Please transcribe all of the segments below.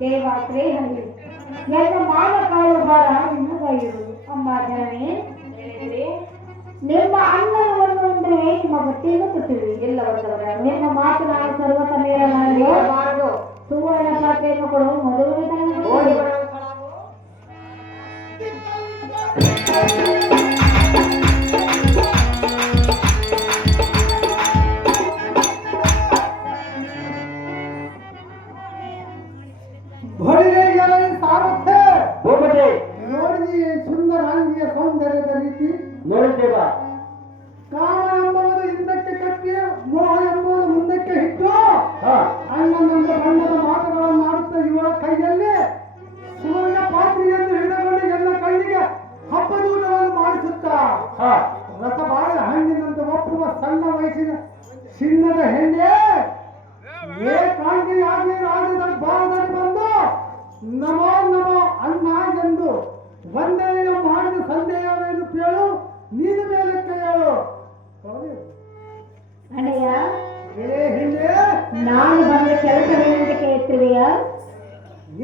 ದೇವಾತ್ರೆ ಹರಿ ಎಲ್ಲ ಮಾನ ಕಾಳುಗಾರ ನಿನ್ನಗಾಗಿರುವುದು ಅಮ್ಮ ಜನನಿ ನಿಮ್ಮ ಅನ್ನವನ್ನು ಅಂದ್ರೆ ನಿಮ್ಮ ಬಟ್ಟೆಯನ್ನು ಕೊಟ್ಟಿವಿ ಎಲ್ಲವರ ನಿಮ್ಮ ಮಾತು ನಾನು ಸರ್ವತಮೇರ ಮಾಡಲು ಸುವರ್ಣ ಪಾತ್ರೆಯನ್ನು ಕೊಡುವ ಮೊದಲು ಸುಂದರಾಂಗಿಯ ಸೌಂದರ್ಯದ ರೀತಿ ನೋಡಿದ್ದೇವ. ಕಾಮ ಎಂಬುದು ಹಿಂದಕ್ಕೆ ಕಟ್ಟಿ ಮೋಹ ಎಂಬುದು ಮುಂದಕ್ಕೆ ಇಟ್ಟು ಅಣ್ಣನಂದ ಬಣ್ಣದ ಮಾತುಗಳನ್ನು ಆಡುತ್ತಾ ಇವಳ ಕೈಯಲ್ಲಿ ಸುವರ್ಣ ಪಾತ್ರೆಯನ್ನು ಹಿಡಿದುಕೊಂಡು ಎಲ್ಲ ಕಣ್ಣಿಗೆ ಹಬ್ಬದೂಟವನ್ನು ಮಾಡಿಸುತ್ತಾ ರಸಬಾಳ ಹಣ್ಣಿನಂತೆ ಒಪ್ಪುವ ಸಣ್ಣ ವಯಸ್ಸಿನ ಚಿನ್ನದ ಹೆಣ್ಣೆ ಏಕಾಂಗಿಯಾಗಿ ರಾಜ್ಯದ ಭಾಗದಲ್ಲಿ ಬಂದು ನಮೋ ನಮೋ ಅಣ್ಣ ಎಂದು ವಂದನೆಯ ಮಾಡಿದ ಸಂದೇಹವೇನು ಕೇಳು ನೀನು ಮೇಲಕ್ಕೆ ಹೇಳು ಅಣ್ಣಯ್ಯ ಹಿಂದೆ ನಾನು ಬಂದ ಕೆಲಸವೇನೆಂದು ಕೇಳ್ತಿರುವೆಯ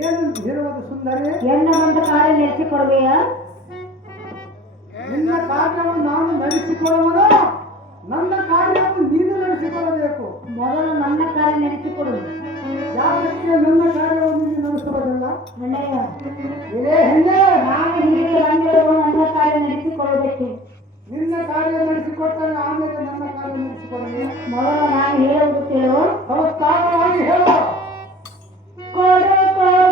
ಏನು ಹೇಳುವುದು ಸುಂದರಿ ಎನ್ನ ಒಂದು ಕಾರ್ಯ ನಡೆಸಿಕೊಡುವೆಯ ನಿನ್ನ ಕಾರ್ಯವನ್ನು ನಾನು ನಡೆಸಿಕೊಳ್ಳುವುದು ನನ್ನ ಕಾರ್ಯವನ್ನು ನೀನು ನಡೆಸಿಕೊಳ್ಳಬೇಕು ಮೊದಲು ನನ್ನ ಕಾರ್ಯ ನಡೆಸಿಕೊಡು ಯಾಕೆ ನನ್ನ ಕಾರ್ಯವನ್ನು ನೀನು ನಡೆಸುವುದಿಲ್ಲ ಅಣ್ಣಯ್ಯ ಇದೇ ಹಿಂದೆ ನಾನು ಹೀಗೆ ಬಂದಿರುವ ನನ್ನ ಕಾರ್ಯ ನಡೆಸಿಕೊಳ್ಳಬೇಕು ನಿನ್ನ ಕಾರ್ಯ ನಡೆಸಿಕೊಡ್ತಾನೆ ಆಮೇಲೆ ನನ್ನ ಕಾರ್ಯ ನಡೆಸಿಕೊಳ್ಳಿ ಮೊದಲು ನಾನು ಹೇಳುವುದು ಕೇಳು ಸಂಸ್ಥಾನವಾಗಿ ಹೇಳು ಕೊಡು ಕೊಡು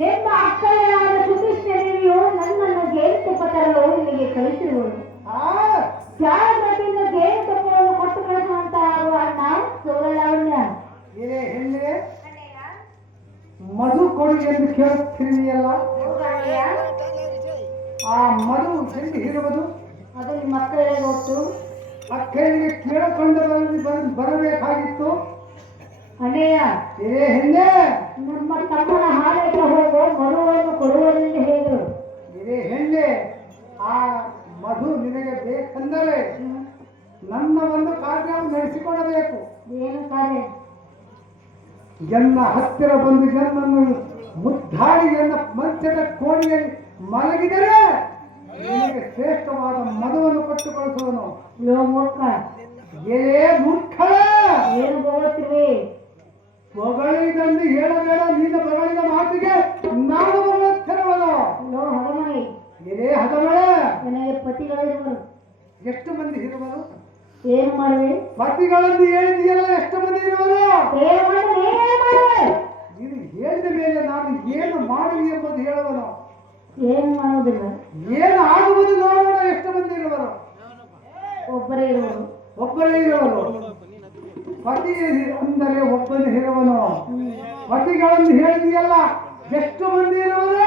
ನಿಮ್ಮ ಅಕ್ಕಯ್ಯನಾದ ಸುಕೃಷ್ಣದೇವಿಯು ನನ್ನನ್ನು ಜೇನುತುಪ್ಪ ತರಲು ಇಲ್ಲಿಗೆ ಕಳಿಸಿರುವಳು ಜಾಗ್ರತೆಯಿಂದ ಜೇನುತುಪ್ಪವನ್ನು ಕೊಟ್ಟು ಕಳಿಸುವಂತ ಅಣ್ಣ ಸೋರಲಾವಣ್ಯ ಹೆಣ್ಣೆ ಮಧು ಕೊಡಿ ಎಂದು ಕೇಳುತ್ತಿರುವೆಯಲ್ಲ ಆ ಮಧು ಎಲ್ಲಿ ಇರುವುದು ಅದು ನಿಮ್ಮ ಅಕ್ಕಯ್ಯ ಗೊತ್ತು ಅಕ್ಕಯ್ಯನಿಗೆ ಕೇಳಿಕೊಂಡು ಬರಬೇಕಾಗಿತ್ತು ಅಣ್ಣಯ್ಯ ಹೆಣ್ಣೆ ನಮ್ಮ ತಮ್ಮನ ಹಾಲಕ್ಕೆ ಹೋಗೋ ಮಧುವನ್ನು ಕೊಡುವುದೆಂದು ಹೇಳಿದರು ಹೆಣ್ಣೆ ಆ ಮಧು ನಿನಗೆ ಬೇಕೆಂದರೆ ನನ್ನ ಒಂದು ಕಾರ್ಯವನ್ನು ನಡೆಸಿಕೊಡಬೇಕು ಏನು ಕಾರ್ಯ ಎನ್ನ ಹತ್ತಿರ ಬಂದು ಎನ್ನನ್ನು ಮುದ್ದಾಡಿ ಎನ್ನ ಮಂಚದ ಕೋಣೆಯಲ್ಲಿ ಮಲಗಿದರೆ ನಿನಗೆ ಶ್ರೇಷ್ಠವಾದ ಮಧುವನ್ನು ಕೊಟ್ಟು ಕಳಿಸುವನು ಮೂರ್ಖ ಮೂರ್ಖಳ ಏನು ಹೋಗುತ್ತಿವೆ ಹೊಗಳಿದಂದು ಹೇಳಬೇಡ ನಿನ್ನ ಬಗಳಿದ ಮಾತಿಗೆ ನಾನು ಬರುತ್ತಿರುವನು ಹದಮಣಿ ಹದಮಳೆ ನನಗೆ ಪತಿಗಳಿರುವರು ಎಷ್ಟು ಮಂದಿ ಇರುವರು ಏನು ಮಾಡುವೆ ಪತಿಗಳನ್ನು ಹೇಳಿದೆಯಲ್ಲ ಎಷ್ಟು ಮಂದಿ ಇರುವರು ನೀನು ಹೇಳಿದ ಮೇಲೆ ನಾನು ಏನು ಮಾಡುವೆ ಎಂಬುದು ಹೇಳುವನು ಏನು ಮಾಡುವುದಿಲ್ಲ ಏನು ಆಗುವುದು ನೋಡೋಣ ಎಷ್ಟು ಮಂದಿ ಇರುವರು ಒಬ್ಬರೇ ಇರುವರು ಪತಿ ಅಂದರೆ ಒಬ್ಬನು ಇರುವನು ಪತಿಗಳನ್ನು ಹೇಳಿದೆಯಲ್ಲ ಎಷ್ಟು ಮಂದಿ ಇರುವರು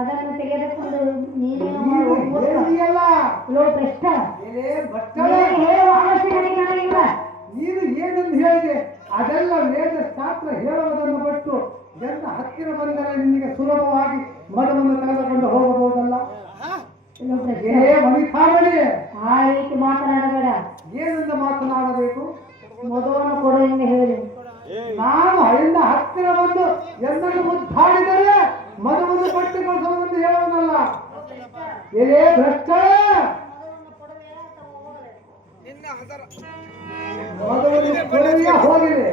ಅದನ್ನು ತೆಗೆದುಕೊಂಡು ನೀನೇನು ನೀನು ಮಾಡುವ ಹೇಳಿದೆಯಲ್ಲ, ಲೋ ಭ್ರಷ್ಟ ಎಲೆ ಭಟ್ಟಳೆ, ನೀನು ಹೇಳುವ ಅವಶ್ಯಕತೆ ನನಗಿಲ್ಲ. ನೀನು ಏನಂದು ಹೇಳಿದೆ ಅದೆಲ್ಲ ವೇದ ಶಾಸ್ತ್ರ ಹೇಳುವುದನ್ನು ಬಿಟ್ಟು ಎನ್ನ ಹತ್ತಿರ ಬಂದರೆ ನಿನಗೆ ಸುಲಭವಾಗಿ ಮದವನ್ನು ತೆಗೆದುಕೊಂಡು ಹೋಗಬಹುದಲ್ಲ. ಲೋ ಭ್ರಷ್ಟ, ಏನೇ ವನಿತಾಮಣಿ, ಆ ರೀತಿ ಮಾತನಾಡಬೇಡ. ಏನಂದ ಮಾತನಾಡಬೇಕು? ಮದುವನ್ನು ಕೊಡು ಎಂದು ಹೇಳಿ ನಾನು ಎನ್ನ ಹತ್ತಿರ ಬಂದು ಎನ್ನನ್ನು ಮುದ್ದಾಡಿದರೆ ಮದವನ್ನು ಕೊಟ್ಟು ಕಳಿಸುವುದೆಂದು ಹೇಳುವುದಲ್ಲ. ಎಲೆ ಭ್ರಷ್ಟ, ಮದವನ್ನು ಕೊಡಲಿಯ ಹೋಗಿದೆ,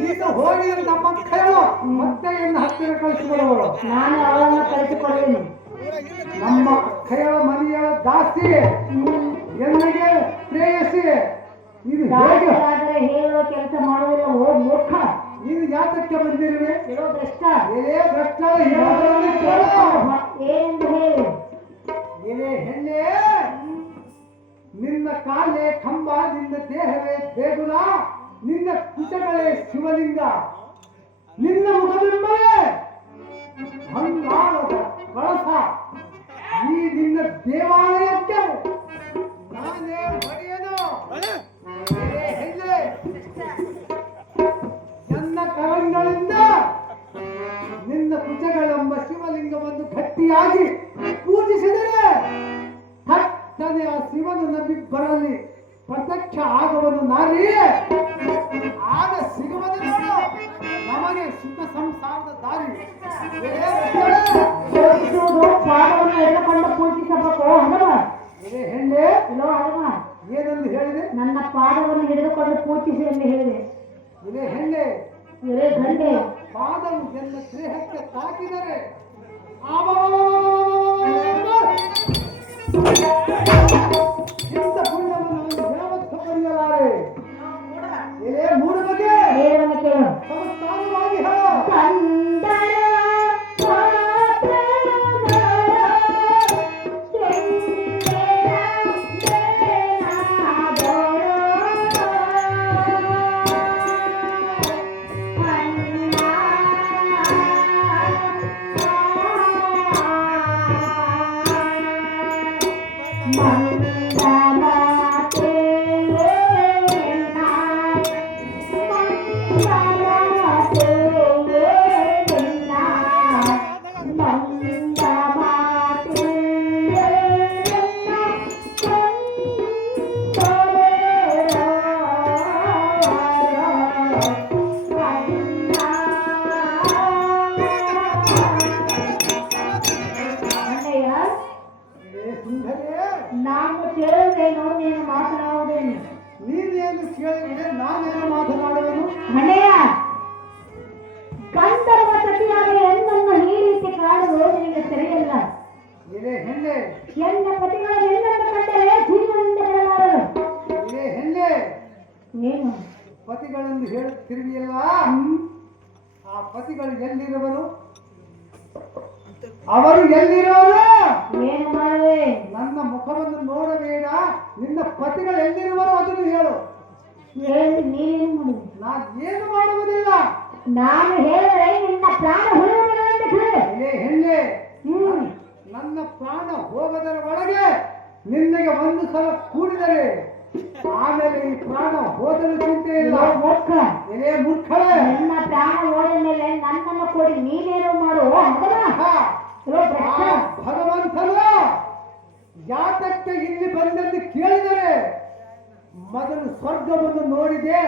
ನೀನು ಹೋಗಿದ್ರೆ ನಮ್ಮ ಹೇಳು ಮತ್ತೆ ಎನ್ನ ಹತ್ತಿರ ಕಳಿಸಿಕೊಳ್ಳುವಳು. ನಾನು ಅವಳನ್ನು ಕಳಿಸಿಕೊಳ್ಳುವೆನು. ನಮ್ಮ ಕೈಯ ಮನೆಯ ದಾಸಿ ಎಲ್ಲಿಗೆ ಪ್ರೇಯಸಿ, ಇದು ಹೇಗೆ? ಆದರೆ ಹೇಳುವ ಕೆಲಸ ಮಾಡುವುದಿಲ್ಲ. ಓ ಮೂರ್ಖ, ನೀನು ಯಾತಕ್ಕೆ ಬಂದಿರುವೆ? ಲೋ ಭ್ರಷ್ಟ, ಎಲೆ ಭ್ರಷ್ಟ, ಹೇಳುವುದನ್ನು ಕೇಳು. ಏನೆಂದು ಹೇಳಿ. ಎಲೆ ಹೆಣ್ಣೆ, ನಿನ್ನ ಕಾಲೇ ಕಂಬ, ನಿನ್ನ ದೇಹವೇ ದೇಗುಲ, ನಿನ್ನ ಕುಟಗಳೇ ಶಿವಲಿಂಗ, ನಿನ್ನ ಮುಖಬಿಂಬವೇ ಬಂಗಾರದ ಕಳಸ. ಈ ನಿನ್ನ ದೇವಾಲಯಕ್ಕೆ ನಾನೇ ಒಡೆಯನು. ಎಲೆ ಹೆಣ್ಣೆ, ನನ್ನ ಕರಂಗಳಿಂದ ನಿನ್ನ ಕುಚಗಳೆಂಬ ಶಿವಲಿಂಗವನ್ನು ಗಟ್ಟಿಯಾಗಿ ಪೂಜಿಸಿದರೆ ಥಟ್ಟನೆ ಆ ಶಿವನು ನಮ್ಮಿಬ್ಬರಲ್ಲಿ ಪ್ರತ್ಯಕ್ಷ ಆಗುವನು ನಾರಿ. ಆಗ ಸಿಗುವುದು ನೋಡು ನಮಗೆ ಸುಖ ಸಂಸಾರದ ದಾರಿ. ಪೂಜಿಸುವುದು ಪಾದವನ್ನು ಎಳೆದುಕೊಂಡು ಪೂಜಿಸಬೇಕು. ಹನುಮ, ಎಲೆ ಹೆಣ್ಣೆ, ಇಲ್ಲೋ ಹನುಮ, ಏನೆಂದು ಹೇಳಿದೆ? ನನ್ನ ಪಾದವನ್ನು ಹಿಡಿದುಕೊಂಡು ಪೂಜಿಸಿ ಎಂದು ಹೇಳಿದೆ. ಎಲೆ ಹೆಣ್ಣೆ, ಇವೇ ಗಂಡೆ, ಪಾದವು ಎಲ್ಲ ದೇಹಕ್ಕೆ ತಾಕಿದರೆ ಇಂಥ ಪುಣ್ಯವನ್ನು ಯಾವತ್ತೂ ಪಡೆಯಲಾರೆ. ಎಲೆ ಮೂರು ಬಗೆ ದೇವರನ್ನು ಕೇಳು. ಸಮಸ್ಥಾನವಾಗಿ ಹೇಳು. ಕಂದರ ನಾನು ಕೇಳುವುದೇನು, ನೀನು ಮಾತನಾಡುವುದೇನು? ನೀನೇನು ಕೇಳಿದ್ರೆ ನಾನೇನು ಮಾತನಾಡುವುದು? ಅಣ್ಣಯ್ಯ, ಗಂಧರ್ವ ಸತಿಯಾದ ಹೆಣ್ಣನ್ನು ಈ ರೀತಿ ಕಾಣುವುದು ನಿನಗೆ ಸರಿಯಲ್ಲ. ಎಲೆ ಹೆಣ್ಣೆ, ಎನ್ನ ಪತಿಗಳ ಹೆಣ್ಣನ್ನು ಕಂಡರೆ ಜೀವನದಿಂದ ಬಿಡಲಾರರು. ಎಲೆ ಹೆಣ್ಣೆ, ಏನು ಪತಿಗಳೆಂದು ಹೇಳುತ್ತಿರುವಿಯಲ್ಲ, ಆ ಪತಿಗಳು ಎಲ್ಲಿರುವರು? ಅವರು ಎಲ್ಲಿರುವರು? ಏನು ಮಾಡುವೆ? ನನ್ನ ಮುಖವನ್ನು ನೋಡಬೇಡ, ನಿನ್ನ ಪತಿಗಳು ಎಲ್ಲಿರುವರು ಅದನ್ನು ಹೇಳು. ಹೇಳಿ ನೀನೇನು ಮಾಡುವೆ? ನಾನು ಏನು ಮಾಡುವುದಿಲ್ಲ. ನಾನು ಹೇಳಿದ್ರೆ ನಿನ್ನ ಪ್ರಾಣ ಉಳಿಯುವುದಿಲ್ಲ ಅಂತ ಹೇಳಿ. ಎಲೆ ಹೆಣ್ಣೆ, ನನ್ನ ಪ್ರಾಣ ಹೋಗದರ ಒಳಗೆ ನಿನ್ನಗೆ ಒಂದು ಸಲ ಕೂಡಿದರೆ ಆಮೇಲೆ ಈ ಪ್ರಾಣ ಹೋದರೂ ಚಿಂತೆ ಇಲ್ಲ. ಮೂರ್ಖ, ಎಲೆ ಮೂರ್ಖಳೇ, ನಿನ್ನ ಪ್ರಾಣ ಹೋದ ಮೇಲೆ ನನ್ನನ್ನು ಕೊಡಿ, ನೀನೇನು ಮಾಡು. ಭಗವಂತನ ಯಾತಕ್ಕೆ ಇಲ್ಲಿ ಬಂದೆಂದು ಕೇಳಿದರೆ ಮೊದಲು ಸ್ವರ್ಗವನ್ನು ನೋಡಿದೆ,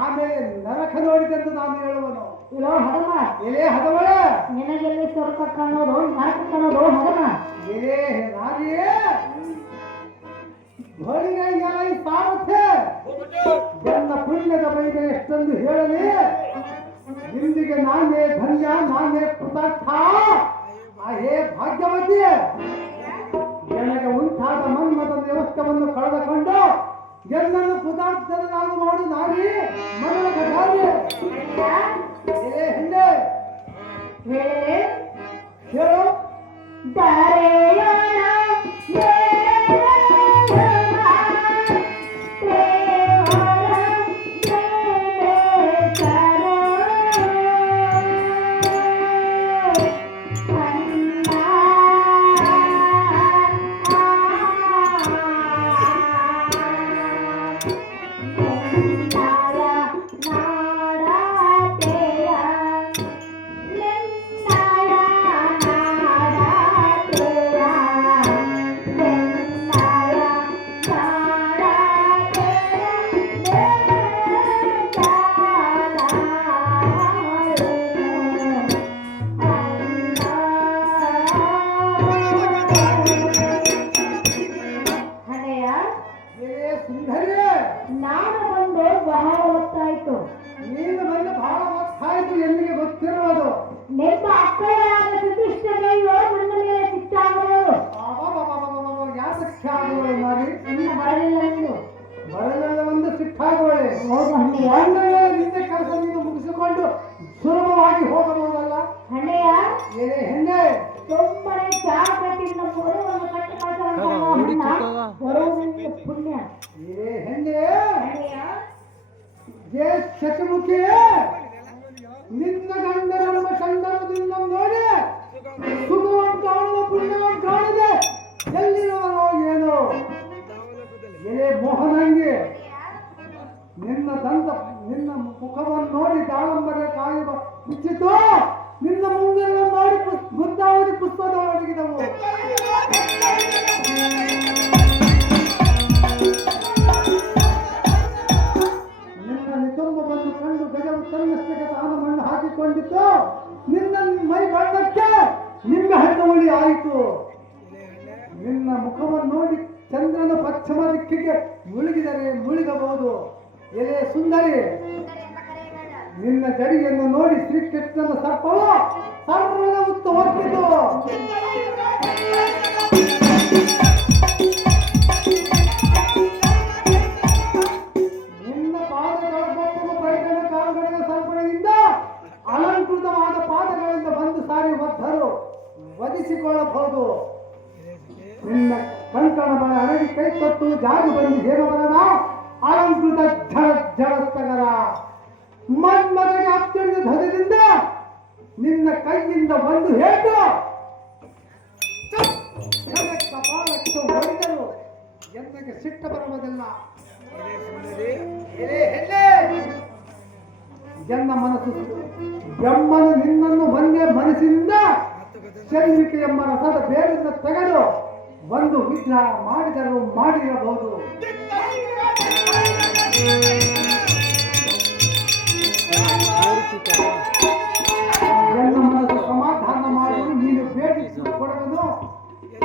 ಆಮೇಲೆ ನರಕ ನೋಡಿದೆಂದು ನಾನು ಹೇಳುವನು. ಇಲ್ಲೋ ಹದಮ, ಎಲೆ ಹದವಳ, ನಿನಗೆಲ್ಲಿ ಸ್ವರ್ಗ ಕಾಣೋದು ನರಕ ಕಾಣೋದು? ಹದಮ, ಎಲೆ ನಾರಿಯೇ ಧ್ವನಿಗೆ ಸಾರುತ್ತೆ. ನನ್ನ ಪುಣ್ಯದ ಬೈದೆ ಎಷ್ಟೊಂದು ಹೇಳಲಿ, ಇಂದಿಗೆ ನಾನೇ ಧನ್ಯ, ನಾನೇ ಕೃತಾರ್ಥ. ಹೇ ಭಾಗ್ಯವತಿ, ನನಗೆ ಉಂಟಾದ ಮನ್ಮದ ವ್ಯವಸ್ಥೆಯನ್ನು ಕಳೆದುಕೊಂಡು ಎಲ್ಲನ್ನು ಕೃತಾರ್ಥದ ನಾನು ಮಾಡು ನಾರಿ ಮನದ ಕಾರ್ಯ. ಏ ಹಿಂದೆ ಹೇಳು. ನಿಮ್ಮ ಅಕ್ಕಳಾದ ಸುಧಿಷ್ಠನೆಯೋ ನನ್ನ ಮೇಲೆ ಸಿಟ್ಟಾಗಬಹುದು. ಯಾತಕ್ಕೆ ಆಗುವಳು ಮಾರಿ? ಇನ್ನು ಬರಲಿಲ್ಲ ಎಂದು ಬರಲಿಲ್ಲ ಒಂದು ಸಿಟ್ಟಾಗುವಳೆ. ಹೌದು ಅಣ್ಣಯ್ಯ. ನಿನ್ನೆ ಕೆಲಸ ನೀನು ಮುಗಿಸಿಕೊಂಡು ಸುಲಭವಾಗಿ ಹೋಗಬಹುದಲ್ಲ ಅಣ್ಣಯ್ಯ. ಏನೇ ಹೆಣ್ಣೆ ತುಂಬನೇ ಚಾ ಕಟ್ಟಿದ ಬರುವನ್ನು ಕಟ್ಟಿ ಬರುವುದು ಪುಣ್ಯ. ಏನೇ ಹೆಣ್ಣೆ ಅಣ್ಣಯ್ಯ. ಏ ಶಶಮುಖಿ, ನಿನ್ನ ಗಂಡನ ಚಂದನದಿಂದ ನೋಡಿ ಸುಖವನ್ನು ಕಾಣುವ ಪುಣ್ಯವನ್ನು ಕಾಣದೆ ಎಲ್ಲಿರುವನೋ ಏನೋ. ಎಲೆ ಮೋಹನಂಗೆ, ನಿನ್ನ ಮುಖವನ್ನು ನೋಡಿ ದಾಳಂಬರ ಕಾಯಿ ಮುಚ್ಚಿತು, ನಿನ್ನ ಮುಂಗನ್ನು ನೋಡಿ ಬೃಂದಾವನಿ ಪುಷ್ಪದ ಒಳಗಿದವು. ನಿನ್ನ ನಿತಂಬವನ್ನು ಕಂಡು ಗಜವು ತನ್ನಷ್ಟಕ್ಕೆ ತಾನು ಮಣ್ಣು ಹಾಕಿಕೊಂಡಿತ್ತು. ನಿನ್ನ ಮೈ ಬಣ್ಣಕ್ಕೆ ನಿನ್ನ ಹಣ್ಣುವಳಿ ಆಯಿತು. ನಿನ್ನ ಮುಖವನ್ನು ನೋಡಿ ಚಂದ್ರನ ಪಶ್ಚಿಮ ದಿಕ್ಕಿಗೆ ಮುಳುಗಿದರೆ ಮುಳುಗಬಹುದು. ಎಲೆ ಸುಂದರಿ, ನಿನ್ನ ಗಡಿಯನ್ನು ನೋಡಿ ಶ್ರೀಕೃಷ್ಣನ ಸರ್ಪವು ಸರ್ವದ ಉತ್ತ ಹೊತ್ತಿತು. ನಿನ್ನ ಪಾದಗಳ ಬೊಪ್ಪು ಬೈಗಣ ಕಾಲುಗಳ ಸರ್ಪಗಳಿಂದ ಅಲಂಕೃತವಾದ ಪಾದಗಳಿಂದ ಬಂದು ಸಾರಿ ಬದ್ಧರು ವಧಿಸಿಕೊಳ್ಳಬಹುದು. ನಿನ್ನ ಕಂಕಣ ಬಲ ಅರಳಿ ಕೈ ತೊಟ್ಟು ಜಾರು ಬಂದು ಹೇಮವರನ ಅಲಂಕೃತ ಜಡಸ್ತಗರ ಮನ್ಮದಗೆ ಅತ್ಯಂತ ಧ್ವಜದಿಂದ ನಿನ್ನ ಕೈಯಿಂದ ಒಂದು ಹೇಟು ಕಪಾಲಕ್ಕೆ ಹೊಡೆದರು. ಎನ್ನಗೆ ಸಿಟ್ಟ ಬರುವುದಿಲ್ಲ. ಎನ್ನ ಮನಸ್ಸು ಬ್ರಹ್ಮನು ನಿನ್ನನ್ನು ಒಂದೇ ಮನಸ್ಸಿನಿಂದ ಚಂದ್ರಿಕೆ ಎಂಬ ರಸದ ಬೇರಿಂದ ತೆಗೆದು ಒಂದು ವಿಗ್ರಹ ಮಾಡಿದರೂ ಮಾಡಿರಬಹುದು. ನನ್ನ ಮನಸ್ಸು ಸಮಾಧಾನ ಮಾಡುವುದು ನೀನು ಬೇಡಿದ್ದು ಕೊಡುವುದು,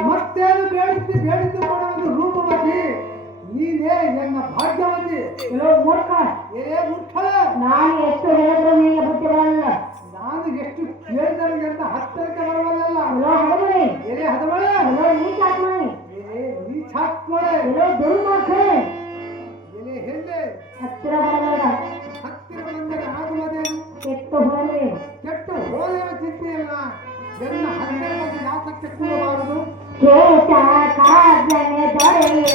ಮತ್ತೇನು ಬೇಡಿದ್ದು ಕೊಡುವುದು ರೂಪವತಿ. ನೀನೇ ನನ್ನ ಭಾಗ್ಯವತಿ. ಮೂರ್ಖ, ಮೂರ್ಖ, ನಾನು ಎಷ್ಟು ಹೇಳಿದ್ರು ನಿನಗೆ ಬುದ್ಧಿ ಬರಲ್ಲ. ನಾನು ಎಷ್ಟು ಕೇಳಿದರು ಅಂತ ಹತ್ತರಕ್ಕೆ ಬರವಲ್ಲ. ಹದಬಳಿ ಹದಬಳೆ, ನೀಚಾತ್ಮಣಿ, ನೀಚಾತ್ಮಳೆ, ದುರ್ಮಾರ್ಗಳೆ, ಹೆಣ್ಣೆ ಹತ್ತಿರ ಬರಬೇಡ. ಹತ್ತಿರ ಬಂದರೆ ಆಗುವುದೇನು? ಕೆಟ್ಟು ಹೋಗಿ ಕೆಟ್ಟು ಹೋದ ಚಿಂತೆಯಲ್ಲ. ನನ್ನ ಹತ್ತಿರ ಬಂದು ಯಾತಕ್ಕೆ ಕೂಡಬಾರದು? ಕೇಟ ಕಾಜನೆ ದೊರೆಯೇ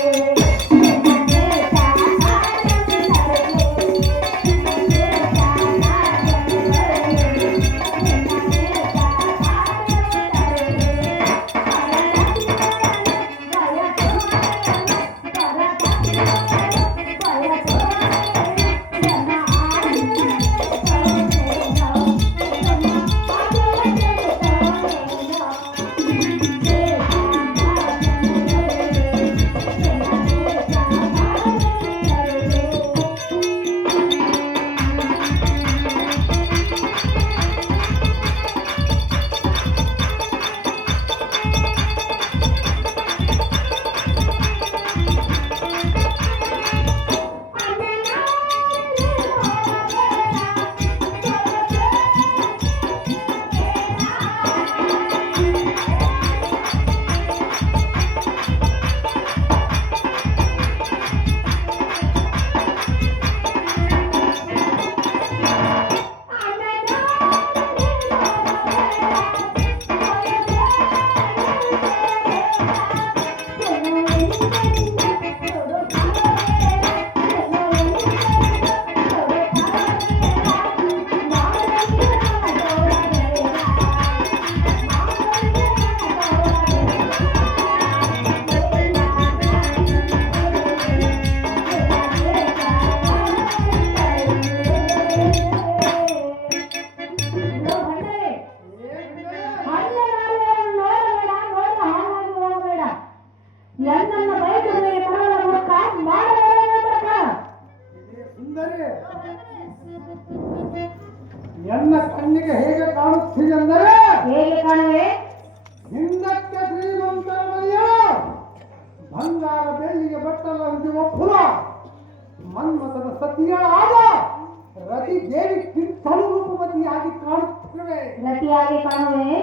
ಹಾಗೆ ಕಾಣುವೆ.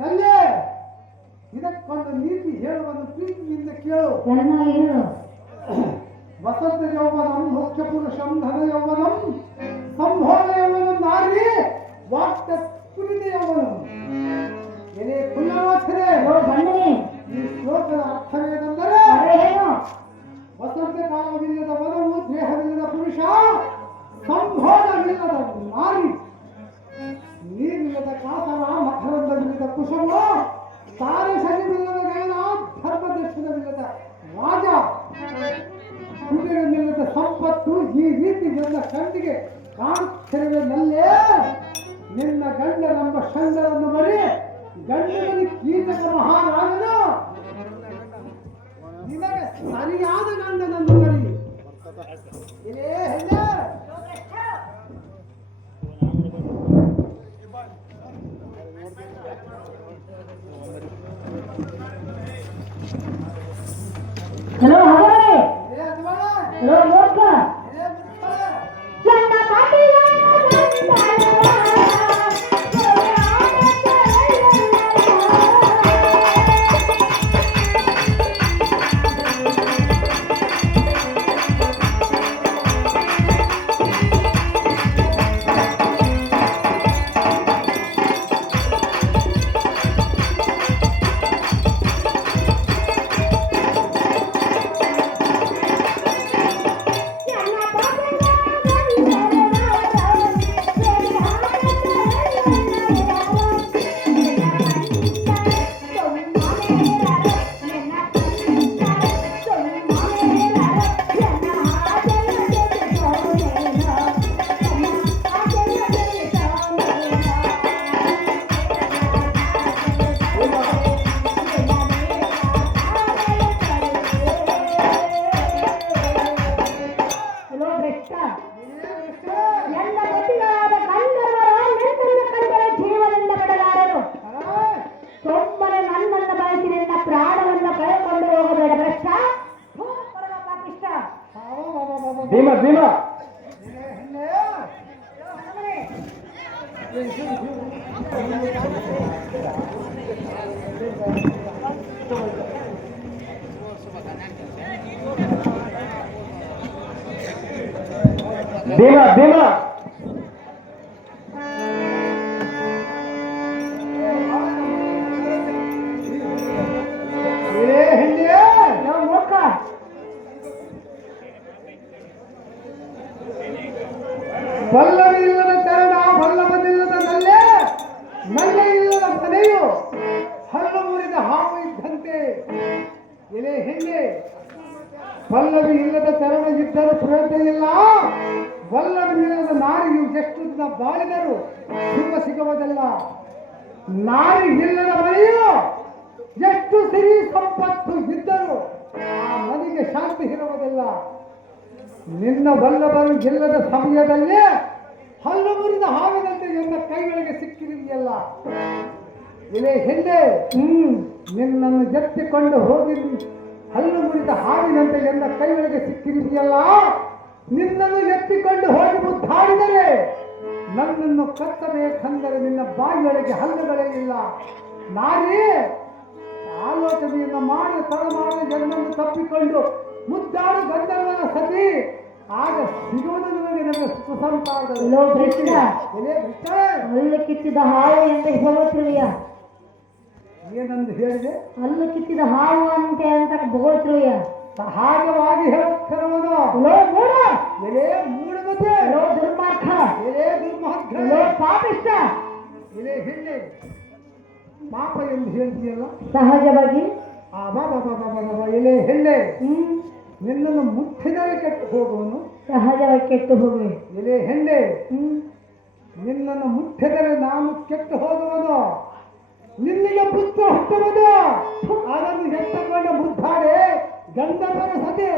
ನಲ್ಲೆ ಇದಕ್ಕೊಂದು ನೀತಿ ಹೇಳುವನ್ನು ಪ್ರೀತಿಯಿಂದ ಕೇಳು. ಚೆನ್ನಾಗಿ ಹೇಳು. ವಸಂತ ಯೌವನಂ ಮುಖ್ಯ ಪುರುಷಂ ಧನ ಯೌವನಂ ಸಂಭೋಗ ಯೌವನಂ ನಾರಿ ವಾಕ್ಯ ಪುರಿದ ಯೌವನಂ. ಎಲೆ ಪುಣ್ಯವಾಸನೆ ಓ ಬನ್ನಿ. ಈ ಶ್ಲೋಕದ ಅರ್ಥವೇನೆಂದರೆ ಏನು? ವಸಂತ ಕಾಲವಿಲ್ಲದ ವನವು, ದೇಹವಿಲ್ಲದ ಪುರುಷ, ಸಂಭೋಗವಿಲ್ಲದ ನಾರಿ, ನೀರಿಲ್ಲದ ಕಾಸರ, ಮಕರಂದವಿಲ್ಲದ ಕುಸುಮ, ತಾರೆ ಶನಿವಿಲ್ಲದ ಗಯನ, ಧರ್ಮದರ್ಶನವಿಲ್ಲದ ರಾಜ, ಕುದುರೆಯಿಲ್ಲದ ಸಂಪತ್ತು. ಈ ರೀತಿ ನನ್ನ ಕಣ್ಣಿಗೆ ಕಾಣುತ್ತಿರುವೆನಲ್ಲೇ ನಿನ್ನ ಗಂಡನೆಂಬ ಶಂಕರನ್ನು ಬರೀ ಗಂಡನಲ್ಲಿ ಕೀಟಕ ಮಹಾರಾಜನು ನಿನಗೆ ಸರಿಯಾದ ಗಂಡನನ್ನು ಬರೀ. ಇದೇ ಹೆಣ್ಣೆ ಹಲೋ ಹಲೋ ಇದೇ ಅದ್ವಾಳ ಹಲೋ ಮೂರ್ಖ. ಇದೇ ಮುಚ್ಚಳ ನನ್ನ ಪಾಟಿಯ ಭೀಮ ಭೀಮ ಭೀಮ ಭೀಮ ಬಲ್ಲವಿ ಇಲ್ಲದ ಚರಣ, ಬಲ್ಲವನಿಲ್ಲದ ನಲ್ಲೆ, ನಲ್ಲೆ ಇಲ್ಲದ ಮನೆಯು ಹಲ್ಲು ಮುರಿದ ಹಾವು ಇದ್ದಂತೆ. ಎಲೆ ಹೆಣ್ಣೆ, ಪಲ್ಲವಿ ಇಲ್ಲದ ಚರಣ ಇದ್ದರೂ ಪ್ರಯೋಜನ ಇಲ್ಲ. ಬಲ್ಲವಿಲ್ಲದ ನಾರಿಯು ಎಷ್ಟು ದಿನ ಬಾಳಿದರು ಸುಖ ಸಿಗುವುದಿಲ್ಲ. ನಾರಿ ಇಲ್ಲದ ಮನೆಯು ಎಷ್ಟು ಸಿರಿ ಸಂಪತ್ತು ಇದ್ದರು ಆ ಮನೆಗೆ ಶಾಂತಿ ಇರುವುದಿಲ್ಲ. ನಿನ್ನ ಬಲ್ಲವರು ಗೆಲ್ಲದ ಸಮಯದಲ್ಲಿ ಹಲ್ಲು ಮುರಿದ ಹಾವಿನಂತೆ ನನ್ನ ಕೈಗಳಿಗೆ ಸಿಕ್ಕಿದೆಯಲ್ಲ. ಇದೇ ಹೆಣ್ಣೆ, ನಿನ್ನನ್ನು ಎತ್ತಿಕೊಂಡು ಹೋಗಿ ಹಲ್ಲು ಮುರಿದ ಹಾವಿನಂತೆ ನನ್ನ ಕೈಗಳಿಗೆ ಸಿಕ್ಕಿದೆಯಲ್ಲ. ನಿನ್ನನ್ನು ಎತ್ತಿಕೊಂಡು ಹೋಗಿ ಮುದ್ದಾಡಿದರೆ ನನ್ನನ್ನು ಕತ್ತಬೇಕೆಂದರೆ ನಿನ್ನ ಬಾಯಿಯೊಳಗೆ ಹಲ್ಲುಗಳೇ ಇಲ್ಲ. ನಾರಿ, ಆಲೋಚನೆಯನ್ನು ಮಾಡಿ ತಡಮಾಡಿ ಜನರನ್ನು ತಪ್ಪಿಕೊಂಡು ಮುದ್ದಾಡು ಗಂಧರ್ವನ ಸತಿ, ಆಗ ಸಿಗುವುದು ನಿಮಗೆ ನನ್ನ ಸುಸಂಪಾದ. ಹಲ್ಲು ಕಿತ್ತಿದ ಹಾವು ಎಂದು ಹೋಗುತ್ತಿರುವೆಯ? ಏನಂದು ಹೇಳಿದೆ? ಹಲ್ಲು ಕಿತ್ತಿದ ಹಾವು ಅಂತ ಹೋಗುತ್ತಿರುವೆಯ? ಸಹಜವಾಗಿ ಹೇಳುತ್ತಿರುವುದು. ಎಲೆ ಮೂಢಮತೆ, ದುರ್ಮಾರ್ಗ, ಎಲೆ ದುರ್ಮಾರ್ಗ, ಪಾಪಿಷ್ಟ, ಎಲೆ ಹೆಣ್ಣೆ, ಪಾಪ ಎಂದು ಹೇಳ್ತೀಯಲ್ಲ ಸಹಜವಾಗಿ. ಎಲೆ ಹೆಣ್ಣೆ, ನಿನ್ನನ್ನು ಮುಟ್ಟಿದರೆ ಕೆಟ್ಟು ಹೋಗುವನು. ಸಹಜವಾಗಿ ಕೆಟ್ಟು ಹೋಗುವೆ. ಎಲೆ ಹೆಣ್ಣೆ, ನಿನ್ನನ್ನು ಮುಟ್ಟಿದರೆ ನಾನು ಕೆಟ್ಟು ಹೋಗುವನು. ನಿನ್ನಿಗೆ ಪುತ್ರ ಹುಟ್ಟುವುದು, ಅದನ್ನು ಎತ್ತುಕೊಂಡು ಮುದ್ದಾಡೆ ಗಂಧರ್ವನ ಸತಿ.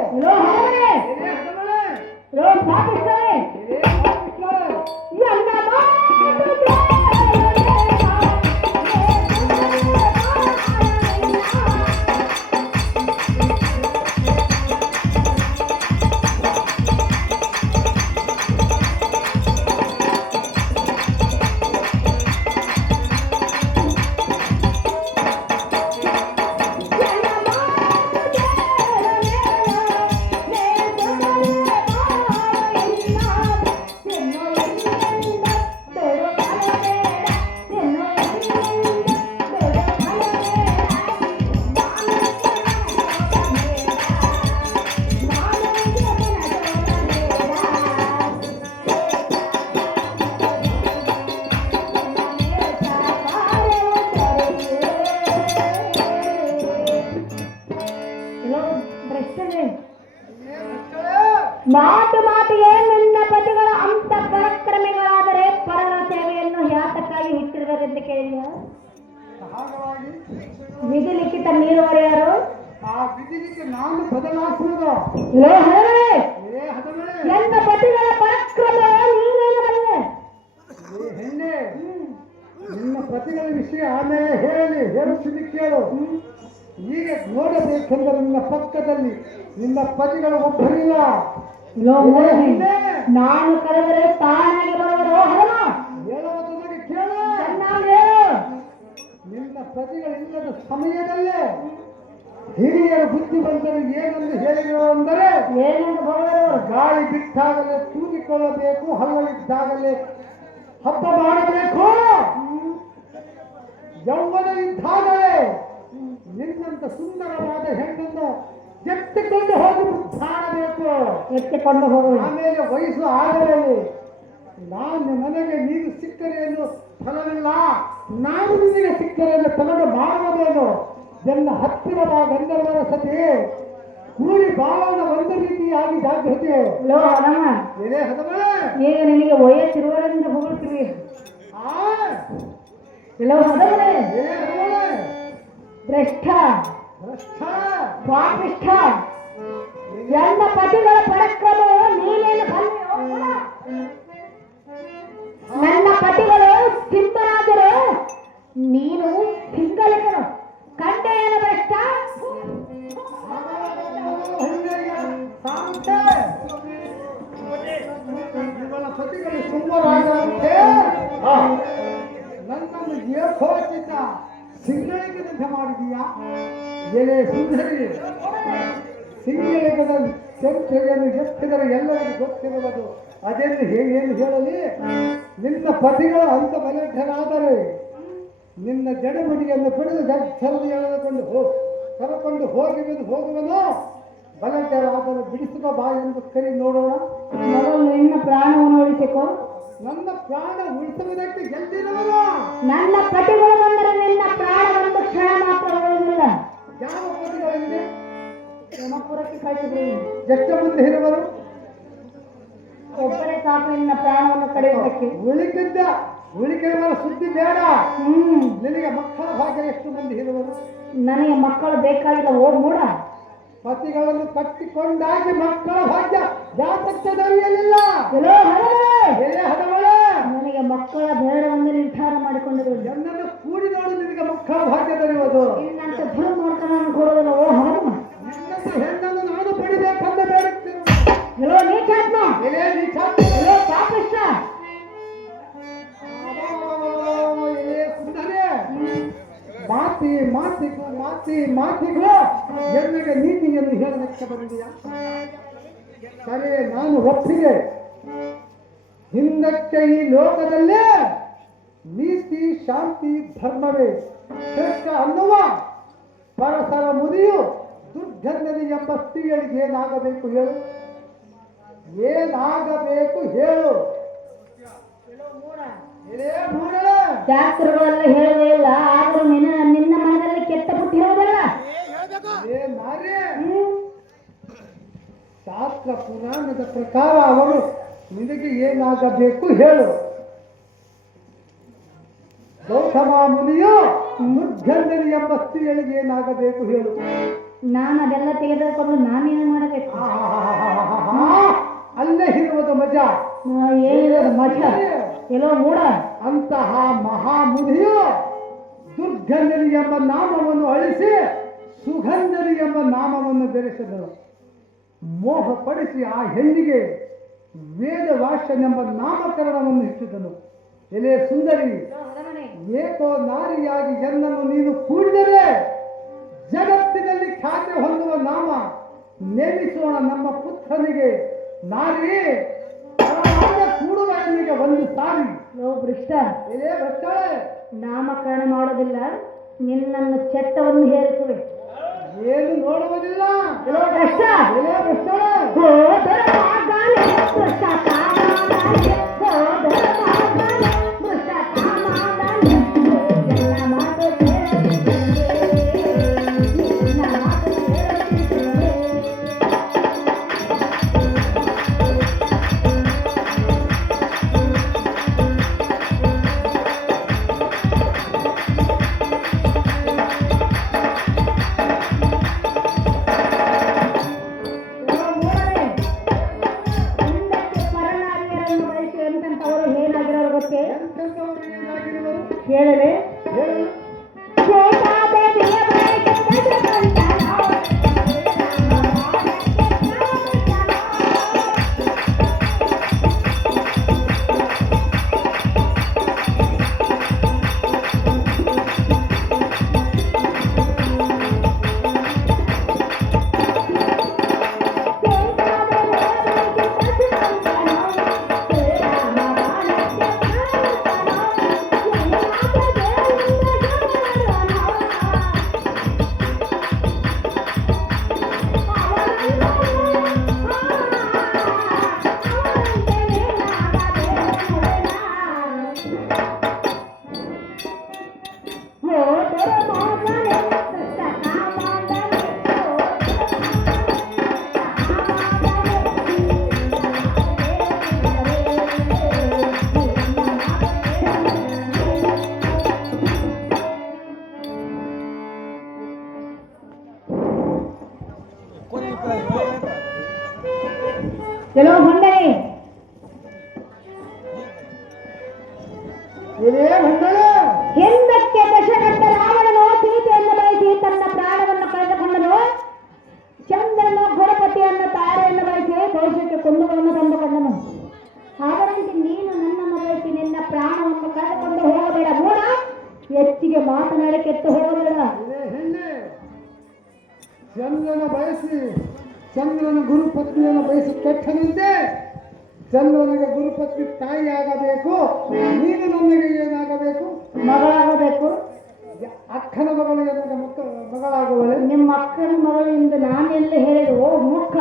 ಮಾತು ಮಾತಿಗೆ ನಿನ್ನ ಪತಿಗಳು ಅಂತ ಪರಾಕ್ರಮಿಗಳಾದರೆ ಪರರ ಸೇವೆಯನ್ನು ಯಾತಕ್ಕಾಗಿ ಇಟ್ಟಿರಬೇಕೆಂದು ಕೇಳಿದ ಹಾಗಾಗಿ ವಿಧಿ ಲಿಖಿತ ಮೀರುವವರು ಯಾರು? ಆ ವಿಧಿಗೆ ನಾನು ಬದಲಾಯಿಸುವುದು ಏ ಹದವೇ ನನ್ನ ಪತಿಗಳ ಪರಾಕ್ರಮ ನೀನೇನು ಬಂದೆ ಹೆಣ್ಣೆ ನಿನ್ನ ಪತಿಗಳ ವಿಷಯ ಆಮೇಲೆ ಹೇಳುತ್ತಿದ್ದು ಕೇಳು. ಈಗ ನೋಡಬೇಕೆಂದರೆ ನಿನ್ನ ಪಕ್ಕದಲ್ಲಿ ನಿನ್ನ ಪತಿಗಳು ಒಬ್ಬರಿಲ್ಲ. ನಾನು ಕರೆದರೆ ತಾನಾಗಿ ಬರುವರು ಹೇಳುವ ಜೊತೆಗೆ ಕೇಳು. ನಿನ್ನ ಪತಿಗಳಿಲ್ಲದ ಸಮಯದಲ್ಲೇ ಹಿರಿಯರು ಬುದ್ಧಿವಂತರು ಏನೆಂದು ಹೇಳಿದರು ಅಂದರೆ ಗಾಳಿ ಬಿಟ್ಟಾಗಲೇ ತೂಗಿಕೊಳ್ಳಬೇಕು, ಹಲ್ಲವಿದ್ದಾಗಲೇ ಹಬ್ಬ ಮಾಡಬೇಕು, ಯೌವನ ಇದ್ದಾಗಲೇ ನಿನ್ನಂತ ಸುಂದರವಾದ ಹೆಣ್ಣನ್ನು ಎತ್ತಿಕೊಂಡು ಹೋಗಿ ಮುದ್ದಾಡಬೇಕು, ಎತ್ತಿಕೊಂಡು ಹೋಗಿ ಆಮೇಲೆ ವಯಸ್ಸು ಆಗಲಿ ನನಗೆ ನೀನು ಸಿಕ್ಕರೆಯನ್ನು ಫಲವಿಲ್ಲ, ನಾನು ನಿನಗೆ ಸಿಕ್ಕರೆಯನ್ನು ತಗೊಂಡು ಮಾಡುವುದೇನು? ನನ್ನ ಹತ್ತಿರದ ಗಂಧರ್ವರ ಸತಿ ಕೂಡಿ ಬಾಳನ ಒಂದು ರೀತಿಯಾಗಿ ಜಾಗೃತಿ. ಈಗ ನಿನಗೆ ವಯಸ್ಸಿರುವವರಿಂದ ಹೊಗಳ್ತೀವಿ. ಭ್ರಷ್ಟ ಪಾಪಿಷ್ಠ ಎಲ್ಲ ಪತಿಗಳ ಪರಾಕ್ರಮವು ನೀನೇನು ನನ್ನ ಪತಿಗಳು ಸಿಂಹರಾಜರು, ನೀನು ಸಿಂಗಲಿಗನು. ಕಂಡೆಯನ ಭ್ರಷ್ಟ ಇವಳ ಪತಿಗಳು ಸುಮ್ಮರಾಗಂತೆ ನನ್ನನ್ನು ಏಕೋಚಿತ ಸಿಂಗಳಿಗದಂತೆ ಮಾಡಿದೀಯಾ? ಎಲೆ ಸುಂದರಿ, ಸಿಂಗಳಿಗದ ಚರ್ಚೆಯನ್ನು ಎತ್ತಿದರೆ ಎಲ್ಲರಿಗೂ ಗೊತ್ತಿರುವುದು. ಅದೆಂದು ಏನು ಹೇಳಲಿ? ನಿನ್ನ ಪತಿಗಳು ಅಂತ ಬಲಢ್ಯರಾದರೆ ನಿನ್ನ ಜಡಮುಡಿಯನ್ನು ಪಡೆದು ಜಡ್ಸರದು ಎಳೆದುಕೊಂಡು ಕರಕೊಂಡು ಹೋಗುವನು. ಬಲಢ್ಯರಾದರೂ ಬಿಡಿಸುವ ಬಾ ಎಂದು ಕರಿ ನೋಡೋಣ. ನಿನ್ನ ಪ್ರಾಣವನ್ನು ಉಳಿಸಿಕೊ. ನನ್ನ ಪ್ರಾಣ ಉಳಿಸುವುದಕ್ಕೆ ಗೆದ್ದಿರುವನು. ನನ್ನ ಪತಿಗಳು ಬಂದರೆ ನಿನ್ನ ಪ್ರಾಣ ಒಂದು ಕ್ಷಣ ಮಾತ್ರ ಉಳಿದಿಲ್ಲ. ಯಾವ ಪತಿಗಳಿಂದ ಯಮಪುರಕ್ಕೆ ಕಳಿಸಿದ್ರಿ? ಎಷ್ಟು ಮಂದಿ ಇರುವರು? ಒಬ್ಬರೇ ಸಾಕು ನಿನ್ನ ಪ್ರಾಣವನ್ನು ಕಳೆಯುವುದಕ್ಕೆ. ಉಳಿಕೆಯವರ ಸುದ್ದಿ ಬೇಡ. ನಿನಗೆ ಮಕ್ಕಳ ಭಾಗ್ಯ ಎಷ್ಟು ಮಂದಿ ಇರುವರು? ನನಗೆ ಮಕ್ಕಳು ಬೇಕಾಗಿಲ್ಲ. ಹೋಗ್ ಮೂಡ. ಪತಿಗಳನ್ನು ಕಟ್ಟಿಕೊಂಡಾಗಿ ಮಕ್ಕಳ ಭಾಗ್ಯ ಜಾತಕ್ಕೆ ದೊರೆಯಲಿಲ್ಲ. ನನಗೆ ಮಕ್ಕಳ ಬೇಡವೆಂದು ನಿರ್ಧಾರ ಮಾಡಿಕೊಂಡಿರು. ನನ್ನನ್ನು ಕೂಡಿ ನೋಡು, ನಿನಗೆ ಮಕ್ಕಳ ಭಾಗ್ಯ ದೊರೆಯುವುದು. ಇನ್ನಂತ ದುರ್ಮಾರ್ಗನನ್ನು ಕೊಡುವುದಿಲ್ಲ. ನಿನ್ನಂತ ಹೆಣ್ಣನ್ನು ನಾನು ಪಡಿಬೇಕಂತ ಬೇಡುತ್ತೇನೆ. ನೀಚಾತ್ಮ, ಪಾಪಿಷ್ಟ, ಮಾತಿಗೂ ಎಲ್ಲಿಗೆ ನೀತಿಯನ್ನು ಹೇಳಲಿಕ್ಕೆ ಬಂದಿಯಾ? ಸರಿ, ನಾನು ಒಪ್ಪಿಗೆ. ಹಿಂದಕ್ಕೆ ಈ ಲೋಕದಲ್ಲೇ ನೀತಿ, ಶಾಂತಿ, ಧರ್ಮವೇ ಶ್ರೇಷ್ಠ ಅನ್ನುವ ಪರಸರ ಮುದಿಯು ದುರ್ಗಂಧನಿ ಎಂಬ ಸ್ತ್ರೀಯರಿಗೆ ಏನಾಗಬೇಕು ಹೇಳು? ಏನಾಗಬೇಕು ಹೇಳು? ಶಾಸ್ತ್ರಗಳೆಲ್ಲ ಹೇಳುವುದೇ ಇಲ್ಲ. ಆದರೂ ನಿನ್ನ ಮನದಲ್ಲಿ ಕೆಟ್ಟ ಬುದ್ಧಿ ಹೇಳುವುದಲ್ಲ. ಶಾಸ್ತ್ರ ಪುರಾಣದ ಪ್ರಕಾರ ಅವರು ನಿನಗೆ ಏನಾಗಬೇಕು ಹೇಳು? ಗೌತಮ ಮುನಿಯು ದುರ್ಗಂಧನಿ ಎಂಬ ಸ್ತ್ರೀಯರಿಗೆ ಏನಾಗಬೇಕು ಹೇಳು? ನಾನು ಅದೆಲ್ಲ ತೆಗೆದುಕೊಂಡು ನಾನೇನು ಮಾಡಬೇಕು? ಅಲ್ಲೇ ಇರುವುದು ಮಜಾ. ಏನಿರೋದು ಮಜಾ? ಎಲ್ಲೋ ಮೂಡ. ಅಂತಹ ಮಹಾಮುನಿಯು ದುರ್ಗಂಧನಿ ಎಂಬ ನಾಮವನ್ನು ಅಳಿಸಿ ಸುಗಂಧನಿ ಎಂಬ ನಾಮವನ್ನು ಧರಿಸಿದರು. ಮೋಹಪಡಿಸಿ ಆ ಹೆಣ್ಣಿಗೆ ವೇದವಾಶ್ಯನೆಂಬ ನಾಮಕರಣವನ್ನು ಇಟ್ಟಿದ್ದನು. ಎಲೆ ಸುಂದರಿ, ಏಕೋ ನಾರಿಯಾಗಿ ಎನ್ನನ್ನು ನೀನು ಕೂಡಿದರೆ ಜಗತ್ತಿನಲ್ಲಿ ಖ್ಯಾತಿ ಹೊಂದುವ ನಾಮ ನೇಮಿಸೋಣ ನಮ್ಮ ಪುತ್ರನಿಗೆ. ನಾರಿ ಕೂಡುವ ಹೆಣ್ಣಿಗೆ ಒಂದು ಸಾರಿ. ಭ್ರಷ್ಟ, ನಾಮಕರಣ ಮಾಡೋದಿಲ್ಲ, ನಿನ್ನನ್ನು ಚಟ್ಟವನ್ನು ಹೇರಿಸುವೆ. ಏನು ನೋಡುವುದಿಲ್ಲ. ಹೇಳು. ಶ್ವೇತಾದೇವಿಯ ಬಳಿಗೆ ಬಂದನು. ಕೆಲವು ಹೊಂಡನೆ ಇದೇ ಮಂಗಳ ಹಿಂದಕ್ಕೆ ದಶರಥ ರಾವಣನು ಸೀತೆಯನ್ನು ಬಯಸಿ ತನ್ನ ಪ್ರಾಣವನ್ನು ಕಳೆದುಕೊಂಡನು. ಚಂದ್ರನು ಗುರುಪತಿಯನ್ನು ತಾರೆಯನ್ನು ಬಯಸಿ ದೋಷಕ್ಕೆ ಕುಂದುಗಳನ್ನು ತಂದುಕೊಂಡನು. ಅದರಂತೆ ನೀನು ನನ್ನನ್ನು ಬಯಸಿ ನಿನ್ನ ಪ್ರಾಣವನ್ನು ಕಳೆದುಕೊಂಡು ಹೋಗಬೇಡ. ಮೂಡ ಹೆಚ್ಚಿಗೆ ಮಾತನಾಡಿ ಕೆಟ್ಟು ಹೋಗಬೇಡ. ಇದೇ ಹೆಣ್ಣೆ ಚಂದ್ರನ ಬಯಸಿ ಚಂದ್ರನ ಗುರುಪತ್ನಿಯನ್ನು ಬಯಸಿ ಕೆಟ್ಟನಂತೆ ಚಂದ್ರನಿಗೆ ಗುರುಪತ್ನಿ ತಾಯಿ ಆಗಬೇಕು. ನೀನು ನನಗೆ ಏನಾಗಬೇಕು? ಮಗಳಾಗಬೇಕು. ಅಕ್ಕನ ಮಗಳು ಎನ್ನದ ಮಗಳಾಗುವಳೆ. ನಿಮ್ಮ ಅಕ್ಕನ ಮಗಳು ಎಂದು ನಾನೆಲ್ಲ ಹೇಳಿದೆ. ಓ ಮುಖ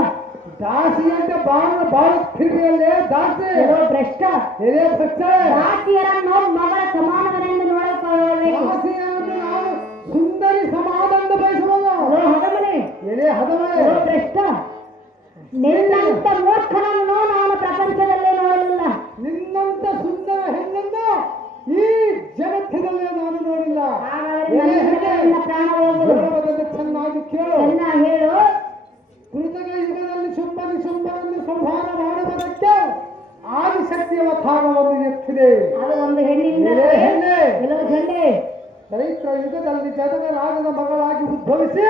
ದಾಸಿ ಅಂತ ಬಾಳ ತಿರುಗಿಯಲ್ಲೇ ದಾಸಿ ಎಲ್ಲೋ ಭ್ರಷ್ಟ. ಎಲೆ ಭ್ರಷ್ಟ. ದಾಸಿಯರನ್ನು ಮಗಳ ಸಮಾನವನೆಂದು ನೋಡಿಕೊಳ್ಳಬೇಕು. ದಾಸಿಯನ್ನು ನಾನು ಸುಂದರಿ ಸಮಾನಂದ ಬಯಸುವುದು. ಎಲ್ಲೋ ಹದಮನೆ, ಎಲೆ ಹದಮಳೆ. ಎಲ್ಲೋ ಭ್ರಷ್ಟ. ನಿನ್ನಂತ ಮೂರ್ಖನನ್ನು ನಾನು ಪ್ರಪಂಚದಲ್ಲೇ ನೋಡಲಿಲ್ಲ. ನಿನ್ನಂತ ಸುಂದರ ಹೆಣ್ಣನ್ನು ಈ ಜಗತ್ತಿನಲ್ಲೇ ನಾನು ನೋಡಿಲ್ಲ. ಹಾಗಾದರೆ ನನ್ನ ಪ್ರಾಣ ಹೋಗುವುದು. ಹೇಳುವುದನ್ನು ಚೆನ್ನಾಗಿ ಕೇಳು. ಚೆನ್ನಾಗಿ ಹೇಳು. ಕೃತಕ ಯುಗದಲ್ಲಿ ಶುಂಭನಿಶುಂಭರನ್ನು ಸಂಹಾರ ಮಾಡುವುದಕ್ಕೆ ಆದಿಶಕ್ತಿಯ ಅವತಾರವನ್ನು ಎತ್ತಿದೆ. ಅದು ಒಂದು ಹೆಣ್ಣಿಂದ ಎಲೆ ಹೆಣ್ಣೆ. ಎಲ್ಲೋ ಹೆಣ್ಣೆ ಚೈತ್ರ ಯುಗದಲ್ಲಿ ಜಗದರಾಜನ ಮಗಳಾಗಿ ಉದ್ಭವಿಸಿ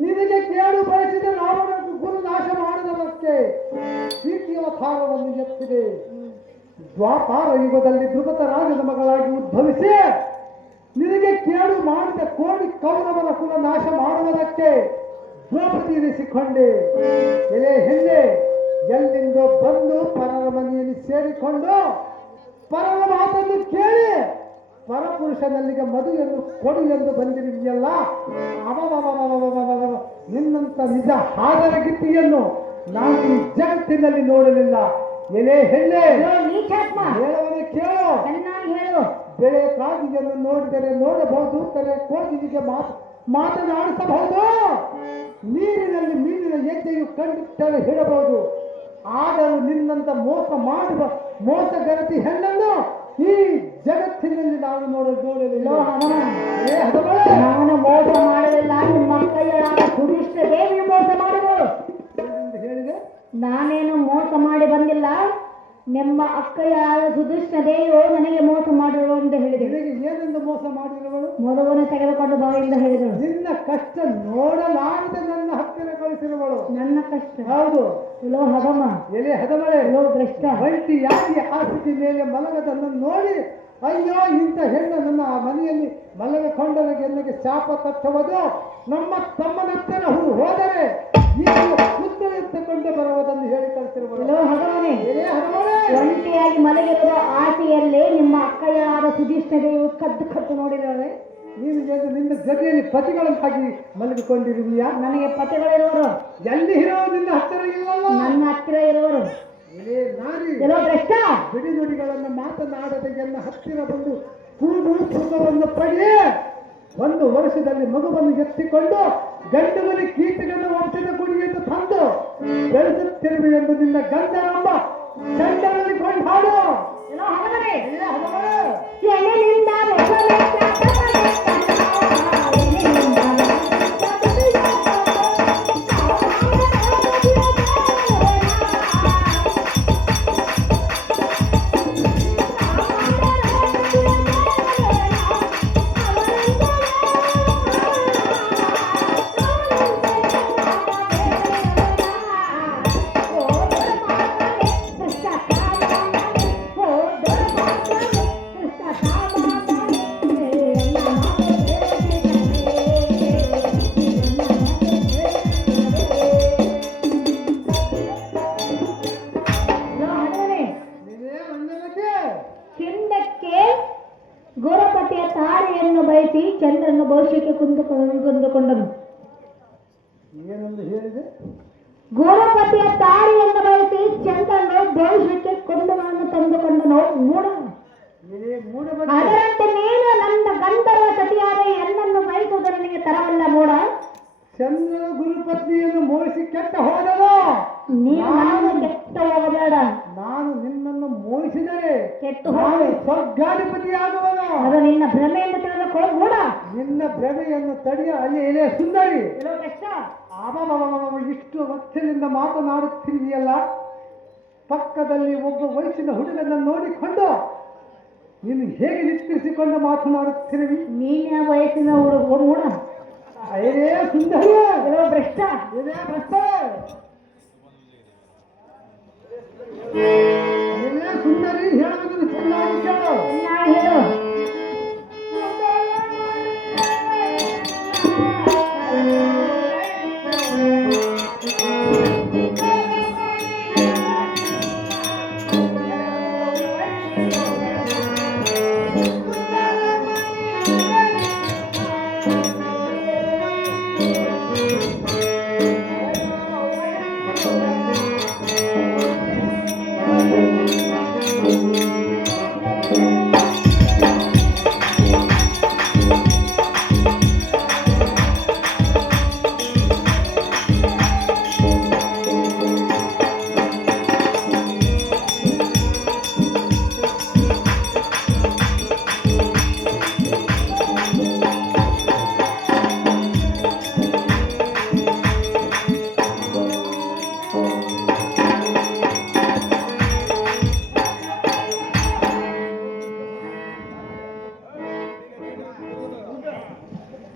ನಿನಗೆ ಕೇಳು ಬಯಸಿದ ರಾವಣನ ಗುರು ನಾಶ ಮಾಡುವುದಕ್ಕೆ ಸೀತೆಯ ಅವತಾರವನ್ನು ಎತ್ತಿದೆ. ದ್ವಾಪಾರ ಯುಗದಲ್ಲಿ ಧ್ರುಪದ ರಾಜನ ಮಗಳಾಗಿ ಉದ್ಭವಿಸಿ ನಿನಗೆ ಕೇಳು ಮಾಡಿದ ಕೋಡಿ ಕೌರವರ ಕುಲ ನಾಶ ಮಾಡುವುದಕ್ಕೆ ದ್ರೌಪದಿ ಇರಿಸಿಕೊಂಡೆ. ಎಲೆ ಹೆಣ್ಣೆ, ಎಲ್ಲಿಂದೋ ಬಂದು ಪರರ ಮನೆಯಲ್ಲಿ ಸೇರಿಕೊಂಡು ಪರರ ಮಾತನ್ನು ಕೇಳಿ ಪರಪುರುಷನಲ್ಲಿಗೆ ಮದುವೆಯನ್ನು ಕೊಡು ಎಂದು ಬಂದಿರುವುದಲ್ಲ. ನಿನ್ನಂತ ನಿಜ ಹಾದರಗಿತ್ತಿಯನ್ನು ನಾನು ಈ ಜಗತ್ತಿನಲ್ಲಿ ನೋಡಲಿಲ್ಲ. ಎಲೆ ಹೆಣ್ಣೆ, ನೀಚಾತ್ಮ ಹೇಳುವನು ಕೇಳು. ಚೆನ್ನಾಗಿ ಹೇಳು. ಬೆಳೆ ಕಾಗಿಯನ್ನು ನೋಡಿದರೆ ನೋಡಬಹುದು, ತಲೆ ಕೋಗಿಗೆ ಮಾತನಾಡಿಸಬಹುದು. ನೀರಿನಲ್ಲಿ ಮೀನಿನ ಹೆಜ್ಜೆಯು ಕಂಡಿಟ್ಟರೆ ಹಿಡಬಹುದು. ಆದರೂ ನಿನ್ನಂತ ಮೋಸ ಮಾಡುವ ಮೋಸಗರತಿ ಹೆಣ್ಣನ್ನು ಈ ಜಗತ್ತಿನಲ್ಲಿ ನಾವು ನೋಡಲಿಲ್ಲ. ನಾನು ಮೋಸ ಮಾಡಲಿಲ್ಲ. ನಿಮ್ಮ ಕೈಯೊಳಗ ಸುಧಿಷ್ಠ ದೇವಿ ಮೋಸ ಮಾಡಿದಳು. ಹೇಳಿದೆ, ನಾನೇನು ಮೋಸ ಮಾಡಿ ಬಂದಿಲ್ಲ. ನಿಮ್ಮ ಅಕ್ಕಯ್ಯಾದ ಸುಧಿಷ್ಠ ದೇವಿಯು ನನಗೆ ಮೋಸ ಮಾಡಿದಳು ಅಂತ ಹೇಳಿದೆ. ನಿನಗೆ ಏನೆಂದು ಮೋಸ ಮಾಡಿರುವಳು? ಮದುವನ್ನು ತೆಗೆದುಕೊಂಡು ಬಾಯಿಂದ ಹೇಳಿದಳು. ನಿನ್ನ ಕಷ್ಟ ನೋಡಲಾರದೆ ನನ್ನ ಹತ್ತಿರ ಕಳಿಸಿರುವಳು. ನನ್ನ ಕಷ್ಟ? ಹೌದು. ಎಲ್ಲೋ ಹದಮ, ಎಲೆ ಹದಮಳೆ, ಎಲ್ಲೋ ಭ್ರಷ್ಟ. ಒಂಟಿಯಾಗಿ ಹಾಸಿಗೆ ಮೇಲೆ ಮಲಗದನ್ನು ನೋಡಿ ಅಯ್ಯೋ ಇಂಥ ಹೆಣ್ಣು ನನ್ನ ಮನೆಯಲ್ಲಿ ಮಲಗಿಕೊಂಡರಿಗೆ ಎಲ್ಲಿಗೆ ಶಾಪ ತಟ್ಟುವುದು. ನಮ್ಮ ತಮ್ಮನತ್ತನ ಹೋದರೆ ಮುದ್ದು ಎತ್ತುಕೊಂಡು ಬರುವುದನ್ನು ಹೇಳಿ ಕಳಿಸಿರುವುದು. ಎಲ್ಲೋ ಹದಮನೆ, ಎಲೆ ಹದಮಳೆ, ಒಂಟಿಯಾಗಿ ಮಲಗಿರುವ ಆಸೆಯಲ್ಲಿ ನಿಮ್ಮ ಅಕ್ಕಯ್ಯಾದ ಸುಧಿಷ್ಠ ದೇವಿಯು ಕದ್ದು ನೋಡಿದಳೆ. ನೀನು ನಿನ್ನ ಜೊತೆಯಲ್ಲಿ ಪತಿಗಳಂತಾಗಿ ಮಲಗಿಕೊಂಡಿರುವಿಯಾ? ನನಗೆ ಪತಿಗಳಿರುವರು. ಎಲ್ಲಿ ಇರೋ ನಿನ್ನ ಹತ್ತಿರ ಇಲ್ಲವಲ್ಲ? ನನ್ನ ಹತ್ತಿರ ಇರುವರು. ನಾರಿ ಎಲ್ಲೋ ಭ್ರಷ್ಟ. ಬಿಡಿ ನುಡಿಗಳನ್ನು ಮಾತನಾಡದೆ ಎನ್ನ ಹತ್ತಿರ ಬಂದು ಕೂಡು ಸುಖವನ್ನು ಪಡಿ. 1 ವರ್ಷದಲ್ಲಿ ಮಗುವನ್ನು ಎತ್ತಿಕೊಂಡು ಗಂಡು ಮನೆ ಕೀಟಗಳನ್ನು ವಂಶದ ಕುಡಿಯನ್ನು ತಂದು ಬೆಳೆಸುತ್ತಿರುವೆ ಎಂದು ನಿನ್ನ ಗಂಡನೊಬ್ಬ ಗಂಡನಲ್ಲಿ ಕೊಂಡಾಡು. ಎಲ್ಲೋ ಹದಮನೆ, ಹದಮಳೆ, ಎಲೆಯಿಂದ ಬಯಸಿ ಚಂದ್ರನ ಭವಿಷ್ಯಕ್ಕೆ ಕೊಂದುಕೊಂಡನು. ಏನೊಂದು ಹೇಳಿದೆ? ಗೋರಪತಿಯ ತಾಯಿಯನ್ನು ಬಯಸಿ ಚಂದ್ರನು ಭವಿಷ್ಯಕ್ಕೆ ಕೊಂದುಗಳನ್ನು ತಂದುಕೊಂಡನು. ಅದರಂತೆ ನೀನು ನನ್ನ ಗಂಧರ್ವ ಸತಿಯಾದ ಎನ್ನನ್ನು ಬಯಸುವುದು ನನಗೆ ತರವಲ್ಲ ಮೂಡ. ಚಂದ್ರನ ಗುರುಪತ್ನಿಯನ್ನು ಮೋಹಿಸಿ ಕೆಟ್ಟ ಹೋದನು. ನೀನು ಕೆಟ್ಟ ಹೋಗಬೇಡ. ನಾನು ನಿನ್ನನ್ನು ಮೋಹಿಸಿದರೆ ಕೆಟ್ಟು ಹೋಗಿ ಸ್ವರ್ಗಾಧಿಪತಿಯಾಗುವನು. ಅದು ನಿನ್ನ ಭ್ರಮೆಯನ್ನು ತಿಳಿದುಕೋ ಮೂಡ. ನಿನ್ನ ಭ್ರಮೆಯನ್ನು ತಡೆಯ ಅಲ್ಲಿ ಎಲೆ ಸುಂದರಿ. ಕಷ್ಟ ಇಷ್ಟು ವರ್ಷದಿಂದ ಮಾತನಾಡುತ್ತಿರುವಿಯಲ್ಲ, ಪಕ್ಕದಲ್ಲಿ ಒಬ್ಬ ವಯಸ್ಸಿನ ಹುಡುಗನನ್ನು ನೋಡಿಕೊಂಡು ನೀನು ಹೇಗೆ ನಿಷ್ಕರಿಸಿಕೊಂಡು ಮಾತನಾಡುತ್ತಿರುವಿ? ನೀನ ವಯಸ್ಸಿನ ಹುಡುಗ ಮೂಡ. ಅಯ್ಯೇ ಸುಂದರಿ, ಭ್ರಷ್ಟ ಸುಂದರಿ, ಹೇಳುವುದನ್ನು ಚೆನ್ನಾಗಿ ಕೇಳು. ಹೇಳು.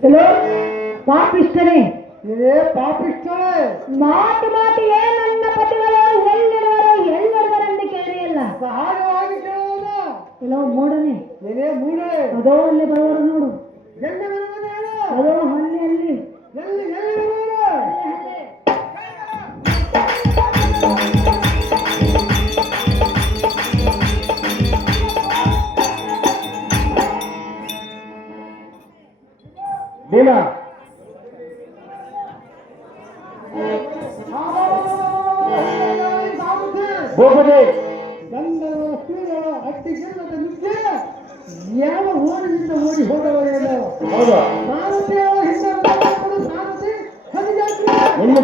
ಹಲೋ ಪಾಪಿಷ್ಟನೇ, ಇದೇ ಪಾಪಿಷ್ಟನೇ. ಮಾತು ಮಾತಿಗೆ ನನ್ನ ಪತಿಗಳು ಎಲ್ಲಿರುವರೆಂದು ಕೇಳಿಯಲ್ಲ. ಸಹಾಯವಾಗಿ ಕೇಳುವುದು. ಹಲೋ ಮೂಡನೆ, ಇದೇ ಮೂಡೇ. ಅದೋ ಅಲ್ಲಿ ಬರುವರು ನೋಡು. ಎಲ್ಲಿ ಬರುವುದು ಹೇಳು? ಅದೋ ಅಲ್ಲಿ ಅಲ್ಲಿ ಎಲ್ಲಿ ಬರುವುದು? ಭೀಮ, ಗಂಧರ್ವ ಸ್ತ್ರೀಗಳ ಅಟ್ಟಿಗೆಲ್ಲದ ನುಗ್ಗೆ ಯಾವ ಓಡಿನಿಂದ ಓಡಿ ಹೋದವರೇನೋ. ಹೌದು, ಸಾರಥಿಯ ಹಿಂದೆ ಸಾರಥಿ ಹರಿಯಾತ್ರೆ ನಿಮ್ಮ